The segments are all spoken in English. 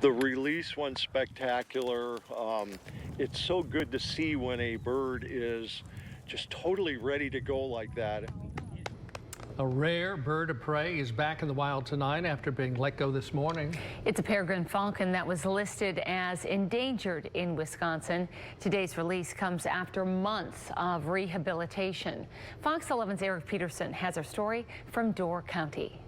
The release went spectacular. It's so good to see when a bird is just totally ready to go like that. A rare bird of prey is back in the wild tonight after being let go this morning. It's a peregrine falcon that was listed as endangered in Wisconsin. Today's release comes after months of rehabilitation. Fox 11's Eric Peterson has our story from Door County.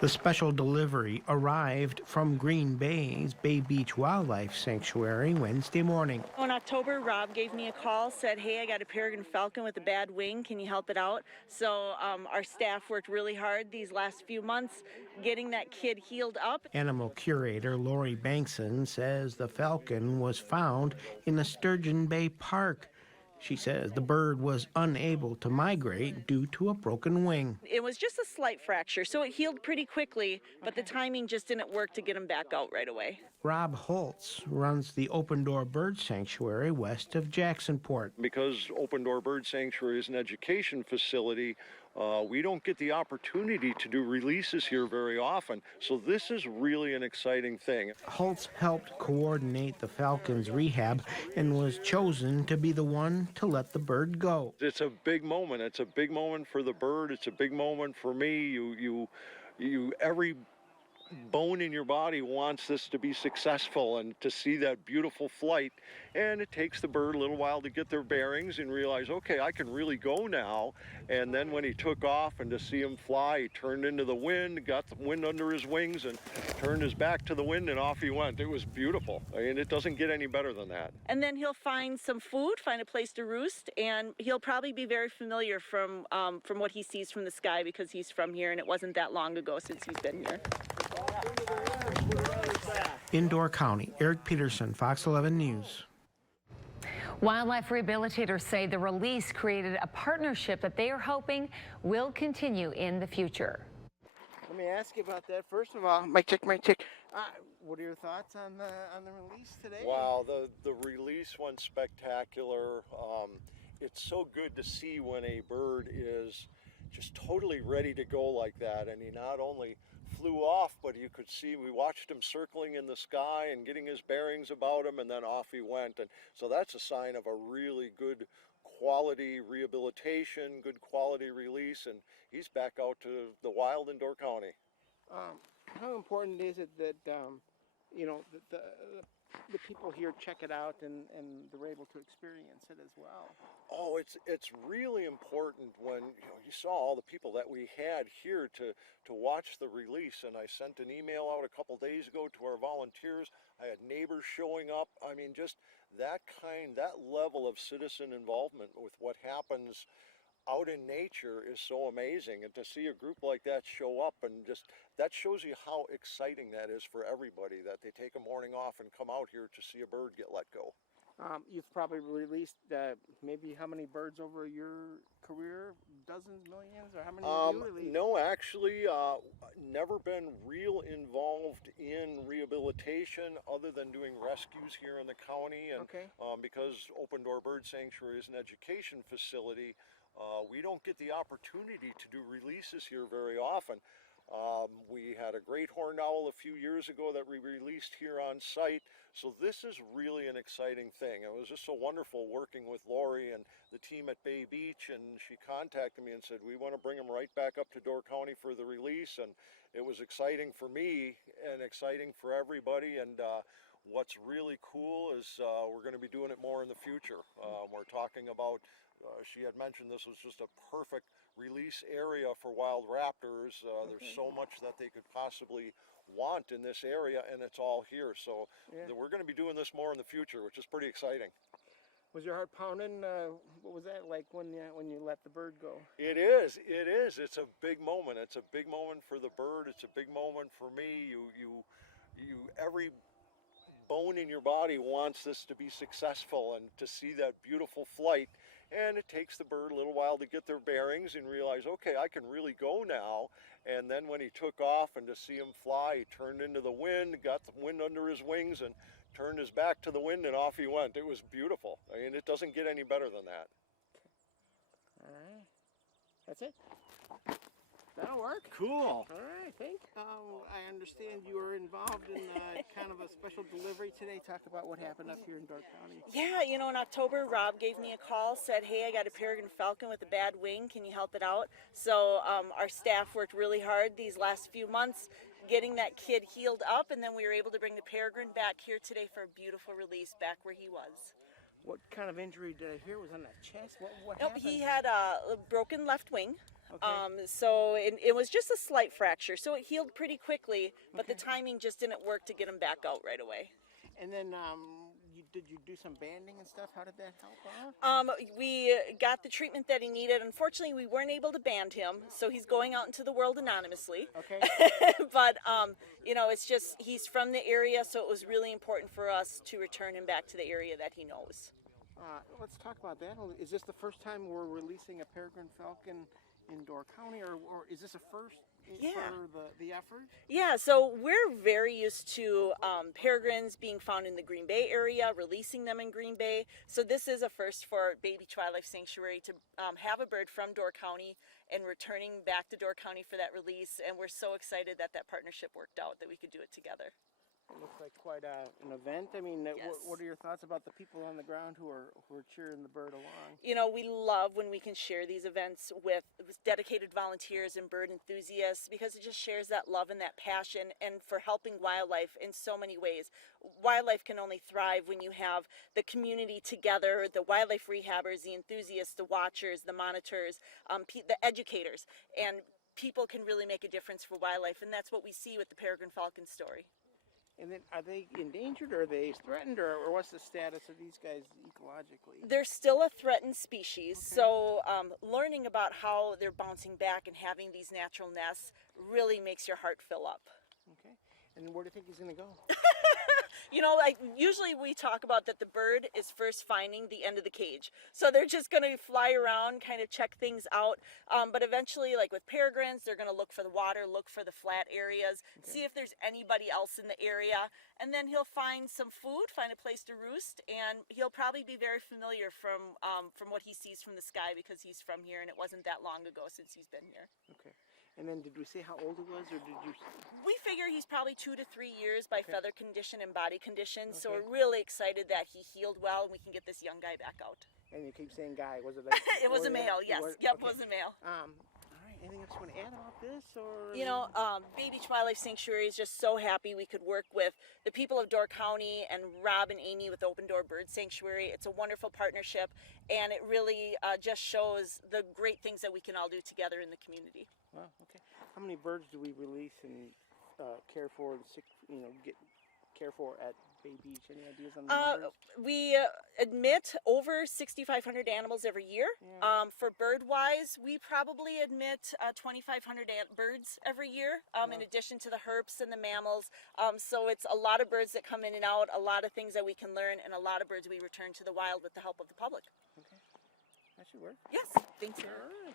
The special delivery arrived from Green Bay's Bay Beach Wildlife Sanctuary Wednesday morning. In October, Rob gave me a call, said, hey, I got a peregrine falcon with a bad wing. Can you help it out? So our staff worked really hard these last few months getting that kid healed up. Animal curator Lori Bankson says the falcon was found in the Sturgeon Bay Park. She says the bird was unable to migrate due to a broken wing. It was just a slight fracture, so it healed pretty quickly, but the timing just didn't work to get him back out right away. Rob Holtz runs the Open Door Bird Sanctuary west of Jacksonport. Because Open Door Bird Sanctuary is an education facility, we don't get the opportunity to do releases here very often. So this is really an exciting thing. Holtz helped coordinate the falcon's rehab and was chosen to be the one to let the bird go. It's a big moment. It's a big moment for the bird. It's a big moment for me. Every bone in your body wants this to be successful and to see that beautiful flight. And it takes the bird a little while to get their bearings and realize, okay, I can really go now. And then when he took off and to see him fly, he turned into the wind, got the wind under his wings and turned his back to the wind and off he went. It was beautiful. I mean, it doesn't get any better than that. And then he'll find some food, find a place to roost, and he'll probably be very familiar from what he sees from the sky because he's from here and it wasn't that long ago since he's been here. In Door County, Eric Peterson, Fox 11 News. Wildlife rehabilitators say the release created a partnership that they are hoping will continue in the future. Let me ask you about that. First of all, mic check, mic check. What are your thoughts on the release today? Wow, the release went spectacular. It's so good to see when a bird is just totally ready to go like that, and he not only flew off, but you could see, we watched him circling in the sky and getting his bearings about him, and then off he went. And so that's a sign of a really good quality rehabilitation, good quality release, and he's back out to the wild in Door County. How important is it that the people here check it out and they're able to experience it as well? Oh, it's really important when you saw all the people that we had here to watch the release. And I sent an email out a couple days ago to our volunteers. I had neighbors showing up. I mean, just that level of citizen involvement with what happens out in nature is so amazing. And to see a group like that show up, and just that shows you how exciting that is for everybody, that they take a morning off and come out here to see a bird get let go. You've probably released maybe how many birds over your career? Dozens, millions, or how many have you released? No, actually, never been real involved in rehabilitation other than doing rescues here in the county. And okay. Because Open Door Bird Sanctuary is an education facility, we don't get the opportunity to do releases here very often. We had a great horned owl a few years ago that we released here on site. So this is really an exciting thing. It was just so wonderful working with Lori and the team at Bay Beach, and she contacted me and said, we want to bring them right back up to Door County for the release. And it was exciting for me and exciting for everybody. And what's really cool is we're going to be doing it more in the future. We're talking about, she had mentioned this was just a perfect release area for wild raptors. There's so much that they could possibly want in this area, and it's all here. So we're going to be doing this more in the future, which is pretty exciting. Was your heart pounding? What was that like when you let the bird go? It is. It's a big moment. It's a big moment for the bird. It's a big moment for me. Every bone in your body wants this to be successful and to see that beautiful flight. And it takes the bird a little while to get their bearings and realize, okay, I can really go now. And then when he took off and to see him fly, he turned into the wind, got the wind under his wings and turned his back to the wind and off he went. It was beautiful. I mean, it doesn't get any better than that. All right. That's it? That'll work. Cool. All right, I understand. understand you were involved in kind of a special delivery today. Talk about what happened up here in Door County. Yeah, you know, in October, Rob gave me a call, said, hey, I got a Peregrine falcon with a bad wing. Can you help it out? So our staff worked really hard these last few months getting that kid healed up, and then we were able to bring the Peregrine back here today for a beautiful release back where he was. What kind of injury did I hear? Was on the chest? What Nope, happened? he had a broken left wing. Okay. So it was just a slight fracture, so it healed pretty quickly, but the timing just didn't work to get him back out right away. And then did you do some banding and stuff? How did that help out? We got the treatment that he needed. Unfortunately, we weren't able to band him, so he's going out into the world anonymously. Okay. But, you know, it's just he's from the area, so it was really important for us to return him back to the area that he knows. Let's talk about that. Is this the first time we're releasing a Peregrine falcon in Door County, or is this a first for the effort? Yeah, so we're very used to peregrines being found in the Green Bay area, releasing them in Green Bay. So this is a first for Bay Beach Wildlife Sanctuary to have a bird from Door County and returning back to Door County for that release. And we're so excited that that partnership worked out, that we could do it together. It looks like quite an event. I mean, Yes. what are your thoughts about the people on the ground who are cheering the bird along? You know, we love when we can share these events with dedicated volunteers and bird enthusiasts, because it just shares that love and that passion and for helping wildlife in so many ways. Wildlife can only thrive when you have the community together, the wildlife rehabbers, the enthusiasts, the watchers, the monitors, the educators, and people can really make a difference for wildlife, and that's what we see with the Peregrine falcon story. And then, are they endangered, or are they threatened, or what's the status of these guys ecologically? They're still a threatened species, so learning about how they're bouncing back and having these natural nests really makes your heart fill up. Okay. And where do you think he's going to go? You know, like usually we talk about that the bird is first finding the end of the cage. So they're just going to fly around, kind of check things out. But eventually, like with peregrines, they're going to look for the water, look for the flat areas, see if there's anybody else in the area. And then he'll find some food, find a place to roost, and he'll probably be very familiar from what he sees from the sky, because he's from here, and it wasn't that long ago since he's been here. Okay. And then did we say how old he was, or did you? We figure he's probably 2 to 3 years by feather condition and body condition. So Okay. we're really excited that he healed well and we can get this young guy back out. And you keep saying guy. Was it? It was a male, yes. Yep, was a male. All right. Anything else you want to add about this, or? You know, Bay Beach Wildlife Sanctuary is just so happy we could work with the people of Door County and Rob and Amy with Open Door Bird Sanctuary. It's a wonderful partnership, and it really just shows the great things that we can all do together in the community. Well, okay. How many birds do we release and care for and care for at Bay Beach? Any ideas on the numbers? We admit over 6,500 animals every year. Yeah. For bird-wise, we probably admit 2,500 birds every year, in addition to the herps and the mammals. So it's a lot of birds that come in and out, a lot of things that we can learn, and a lot of birds we return to the wild with the help of the public. Okay. That should work. Yes, thank you. All right.